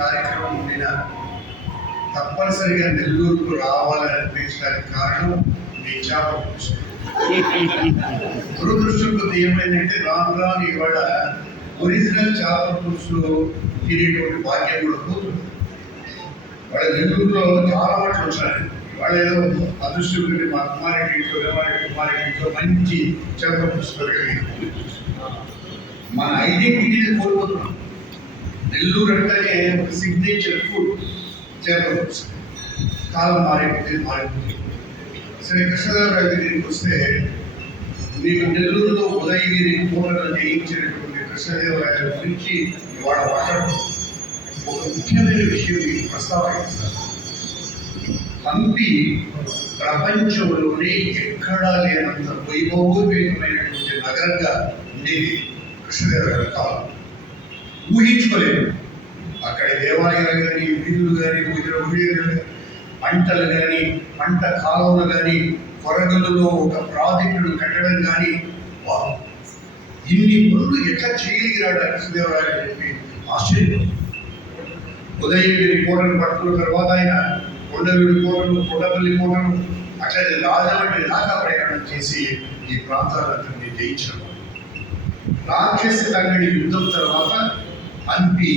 కార్యక్రమం ఉండిన తప్పనిసరిగా నెల్లూరుకు రావాలని అనిపించడానికి కారణం మీ చేపల పులుసు. దురదృష్టం కొద్ది ఏమైందంటే రాను ఇవాళ ఒరిజినల్ చేపల పులుసులో తినేటువంటి భాగ్యం కూడా పోతుంది. వాళ్ళ నెల్లూరులో చాలా మాటలు వచ్చినాయి. వాళ్ళు ఏదో అదృష్టం మా కుమారెడ్డి ఇంట్లో మంచి చేపల పులుసు దొరకలేదు. మన ఐడెంటిటీని కోల్పోతున్నాం. నెల్లూరు అంటేనే ఒక సిగ్నేచర్ ఫుడ్ చేపల పులుసు. కాలం మారిపోతుంది. సరే, కృష్ణదేవరాయల దగ్గరికి వస్తే మీకు నెల్లూరులో ఉదయగిరి కోటలో జయించినటువంటి కృష్ణదేవరాయల గురించి ఇవాళ మాట్లాడుతూ ఒక ముఖ్యమైన విషయం మీకు ప్రస్తావిస్తారు. హంపి ప్రపంచంలోనే ఎక్కడా లేనంత వైభవోపేతమైనటువంటి నగరంగా ఉండేది కృష్ణదేవరాయల కాలం. ఊహించుకోలేదు. అక్కడి దేవాలయాలు కానీ, వీధులు కానీ, గుడిలు, పంటలు కానీ, పంట కాలువలు కానీ, కొరగలలో ఒక ప్రాజెక్టును కట్టడం కానీ, ఇన్ని పనులు ఎట్లా చేయగలిగినాడు కృష్ణదేవరాయలు అని చెప్పి ఆశ్చర్యం. ఉదయగిరి కోటను పట్టుకున్న తర్వాత ఆయన కొండవీడు కోటలు, కొండపల్లి కోటలు, అట్లనే రాజమండ్రి దాకా ప్రయాణం చేసి ఈ ప్రాంతాలన్నింటినీ జయించడం. రాక్షస తంగడి యుద్ధం తర్వాత హంపి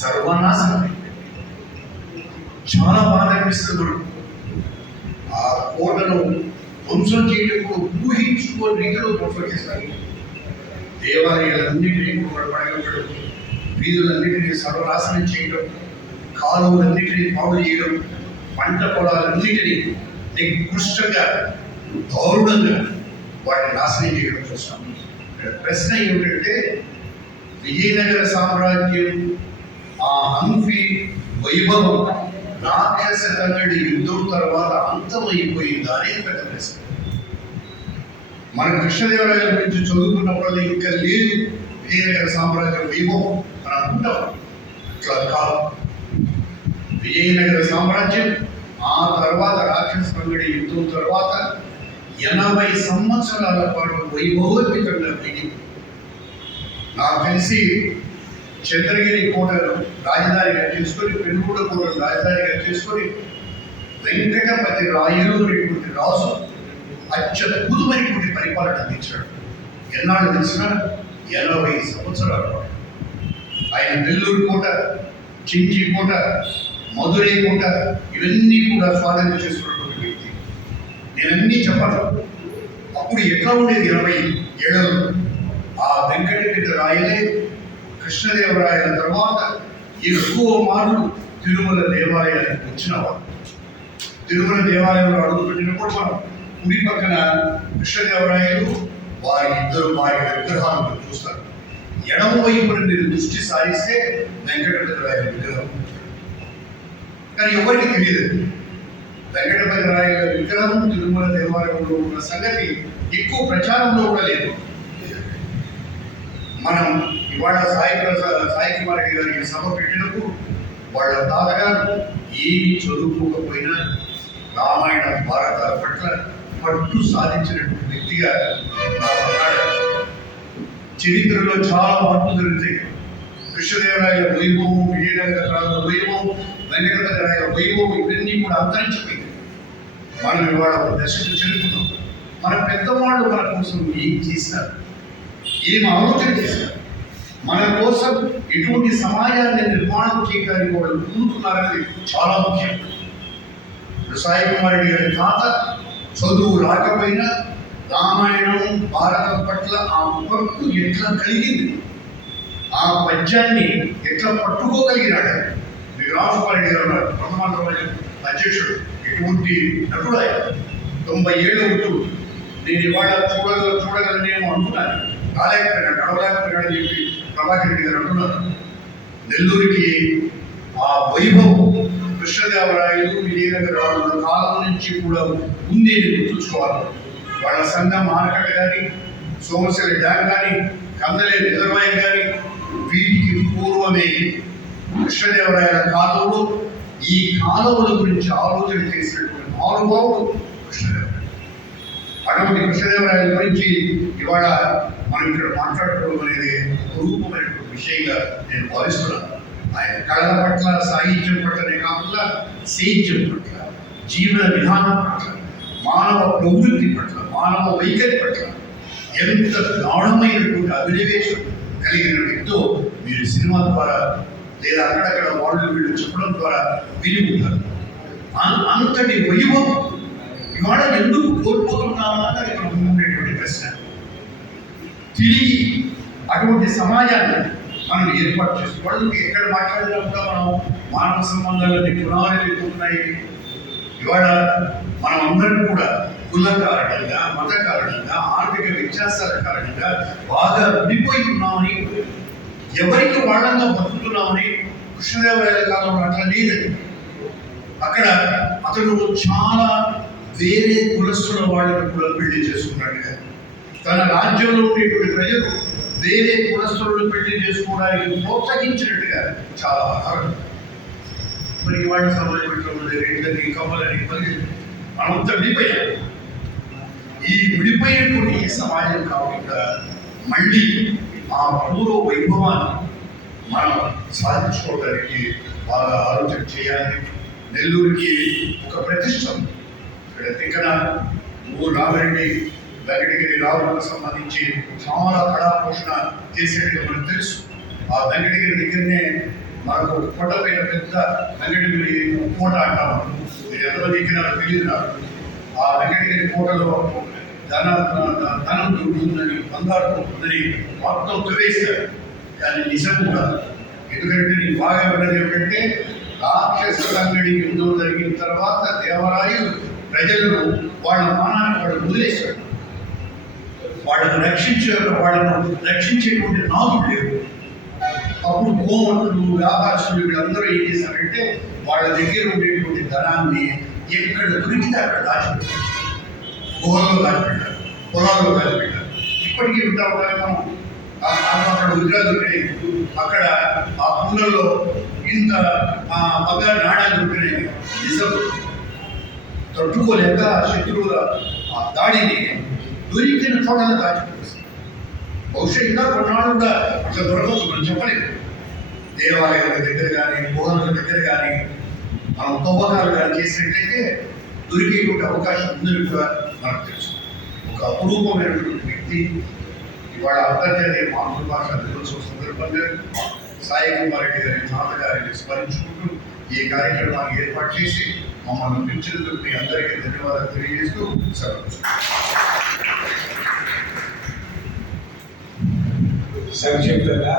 సర్వనాశనం. చాలా బాధ అనిపిస్తుంది. ఆ కోటను ధ్వంసం చేయటకు ఊహించుకోని రీతిలో ధ్వంసం చేస్తారు. దేవాలయాలన్నింటినీ పడగొట్టడం, వీధులన్నింటినీ సర్వనాశనం చేయడం, కాలువలన్నింటినీ పాడు చేయడం, పంట పొలాలన్నింటినీ నికృష్టంగా దారుణంగా వాటిని నాశనం చేయడం చూస్తాం. ప్రశ్న ఏమిటంటే, విజయనగర సామ్రాజ్యం ఆ హంపి వైభవం రాక్షస తంగడి యుద్ధం తర్వాత అంతమైపోయిందా అనేది పెద్ద ప్రశ్న. మన కృష్ణదేవరాయల గురించి చదువుకున్నప్పుడు ఇంకా లేదు విజయనగర సామ్రాజ్యం వైభవం అని అనుకుంటాం. అట్లా కాదు. విజయనగర సామ్రాజ్యం ఆ తర్వాత రాక్షస తంగడి యుద్ధం తర్వాత 80 సంవత్సరాల పాటు వైభవోపేతంగా పెరిగింది. నాకు తెలిసి చంద్రగిరి కోటను రాజధానిగా చేసుకొని, పెనుగూడ కోటను రాజధానిగా చేసుకొని, వెంకటపతి రాయలు అనేటువంటి రాజు అత్యద్భుతమైనటువంటి పరిపాలన అందించాడు. ఎన్నాళ్ళు తెలిసిన 80 సంవత్సరాల పాటు ఆయన నెల్లూరు కోట, చించి కోట, మధురై కోట ఇవన్నీ కూడా స్వాధీనం చేసుకున్నటువంటి వ్యక్తి. నేనన్నీ చెప్పను. అప్పుడు ఎట్లా ఉండేది 80 ఏళ్లలో? ఆ వెంకటపతి రాయలే కృష్ణదేవరాయల తర్వాత ఎక్కువ మార్లు తిరుమల దేవాలయానికి వచ్చినవాడు. తిరుమల దేవాలయంలో అడుగుపెట్టినప్పుడు మనం కుడి పక్కన కృష్ణదేవరాయలు వారి విగ్రహాలను చూస్తారు. ఎడమ వైపున మీరు దృష్టి సారిస్తే వెంకటపతి రాయల విగ్రహం. కానీ ఎవరికి తెలియదు వెంకటపతి రాయల విగ్రహం తిరుమల దేవాలయంలో ఉన్న సంగతి ఎక్కువ ప్రచారంలో కూడా లేదు. మనం ఇవాళ సాయి కుమార్ రెడ్డి గారికి సభ పెట్టినప్పుడు వాళ్ళ తాతగారు ఏమి చదువుకోకపోయినా రామాయణ భారతాల పట్ల పట్టు సాధించినటువంటి వ్యక్తిగా చరిత్రలో చాలా మార్పు జరుగుతాయి. కృష్ణదేవరాయల వైభవం, విజయనగర ప్రాంత వైభవం, వెంకటపతి రాయల వైభవం ఇవన్నీ కూడా అంతరించిపోయింది. మనం ఇవాళ దశకు చెరుకున్నాం. మన పెద్దవాళ్ళు మన కోసం ఏం చేస్తారు, ఏం ఆలోచన చేశారు, మన కోసం ఎటువంటి సమాజాన్ని నిర్మాణం చేయడానికి వాళ్ళు కూరుతున్నారనేది చాలా ముఖ్యం. సాయి కుమార్ రెడ్డి గారి తాత చదువు రాకపోయినా రామాయణం భారతం పట్ల ఆ పట్టు ఎట్లా కలిగింది, ఆ పద్యాన్ని ఎట్లా పట్టుకోగలిగినాడు. రామకుమార్ రెడ్డి గారు ప్రథమాంధ్ర అధ్యక్షుడు. ఎటువంటి నటుడు ఆయన. 90 ఏళ్ళు ఉంటూ నేను ఇవాళ చూడగలనేమో అనుకున్నాను. రాలేకపోయినాడు, నడవలేకపోయినాడని చెప్పి ప్రభాకర్ రెడ్డి గారు అంటున్నారు. నెల్లూరికి ఆ వైభవం కృష్ణదేవరాయలు, విజయనగర రాజుల కాలం నుంచి కూడా ఉంది గుర్తుంచుకోవాలి. వాళ్ళ సంఘం ఆనకట్ట కానీ, సోమశిల డ్యామ్ కానీ, కందలే రిజర్వాయర్ కానీ వీటికి పూర్వమే కృష్ణదేవరాయల కాలంలో ఈ కాలువల గురించి ఆలోచన చేసినటువంటి మహానుభావుడు కృష్ణదేవరాయలు. అటువంటి కృష్ణదేవరాయల గురించి ఇవాళ మనం ఇక్కడ మాట్లాడుకోవడం అనేది రూపమైనటువంటి విషయంగా నేను భావిస్తున్నాను. ఆయన కళల పట్ల, సాహిత్యం పట్లనే కాకుండా సాహిత్యం పట్ల, జీవన విధానం పట్ల, మానవ ప్రవృత్తి పట్ల, మానవ వైఖరి పట్ల ఎంత గాఢమైనటువంటి అభినవేశం కలిగిన వ్యక్తో మీరు సినిమా ద్వారా లేదా అక్కడక్కడ వాళ్ళు వీళ్ళు చెప్పడం ద్వారా విని ఉంటారు. అంతటి వైభవం ఇవాళ ఎందుకు కోల్పోతున్నామా అన్నది ఇక్కడ ఉండేటువంటి ప్రశ్న. తిరిగి అటువంటి సమాజాన్ని మనం ఏర్పాటు చేసుకోవడం. ఎక్కడ మాట్లాడినా కూడా మనం మానవ సంబంధాలన్నీ పునరావృతమవుతున్నాయి. ఇవాళ మనం అందరం కూడా కుల కారణంగా, మత కారణంగా, ఆర్థిక వ్యత్యాసాల కారణంగా బాగా విడిపోయి ఉన్నామని, ఎవరికి వాళ్ళంగా బతుకుతున్నామని కృష్ణదేవరాయల కాలంలో అట్లా లేదని. అక్కడ అతను చాలా వేరే కులస్తుల వాళ్ళని కూడా పెళ్లి చేసుకున్నట్టుగా, తన రాజ్యంలో ఉండేటువంటి ప్రజలు వేరే కులస్తులను పెళ్లి చేసుకోవడానికి ప్రోత్సహించినట్టుగా చాలా ఆధారం. మరి ఇవాళ సమాజంలో రేట్లని, కమ్మలని మనంతా విడిపోయాం. ఈ విడిపోయేటువంటి సమాజం కాకుండా మళ్ళీ ఆ పూర్వ వైభవాన్ని మనం సాధించుకోవడానికి బాగా ఆలోచన చేయాలి. నెల్లూరుకి ఒక ప్రతిష్ట ఇక్కడ తిక్కన రామరెడ్డి వెంకటగిరి రావులకు సంబంధించి చాలా కళాపోషణ చేసేట్టుగా మనకు తెలుసు. ఆ వెంకటగిరి దగ్గరనే మనకు కోట పైన పెద్ద వెంకటగిరి కోట అంటాము. మీరు ఎవరో దిగినారో తెలియదు నాకు. ఆ వెంకటగిరి కోటలో ధనం దొరుకుతుందని, బంగారు దొరుకుతుందని మొత్తం తవ్వేశారు. కానీ నిజం కూడా. ఎందుకంటే నేను బాగా విన్నది ఏమిటంటే, రాక్షసుల అంగడి యుద్ధం జరిగిన తర్వాత దేవరాయలు ప్రజలను వాళ్ళ మానాన్ని వాళ్ళు వదిలేశారు. వాళ్ళను రక్షించేటువంటి నాదుడు లేవు. అప్పుడు గోమంతులు, వ్యాపారస్తులు వీళ్ళందరూ ఏం చేశారంటే వాళ్ళ దగ్గర ఉండేటువంటి ధనాన్ని ఎక్కడ దొరికితే అక్కడ దాచిపెట్టారు. గుహల్లో దాచిపెట్టారు, పొలాల్లో దాచిపెట్టారు. ఇప్పటికీ ఉంటా మనం అక్కడ ఉద్రాదుకునే అక్కడ ఆ కుండల్లో ఇంత బంగారు నాణాలు దొరికినాయి. నిజం తట్టుకోలేక శత్రువుల ఆ దాడిని దొరికిన చోటనే దాచిపెట్టేస్తారు. బహుశా ఇంకా కొన్నాళ్ళుగా అట్లా దొరకవచ్చు, మనం చెప్పలేదు. దేవాలయాల దగ్గర కానీ, గుహల దగ్గర కానీ మనం తవ్వకాలు కానీ చేసినట్లయితే దొరికేటువంటి అవకాశం ఉందని కూడా మనకు తెలుసు. ఒక అపురూపమైనటువంటి వ్యక్తి ఇవాళ అంతర్జాతీయ మాతృభాష దినోత్సవ సందర్భంగా సాయి కుమార్ రెడ్డి గారి తాతగారిని స్మరించుకుంటూ ఈ కార్యక్రమాన్ని ఏర్పాటు చేసి మమ్మల్ని పిలిచినందుకు మీ అందరికీ ధన్యవాదాలు తెలియజేస్తూ సెలవు. సంక్షిప్తంగా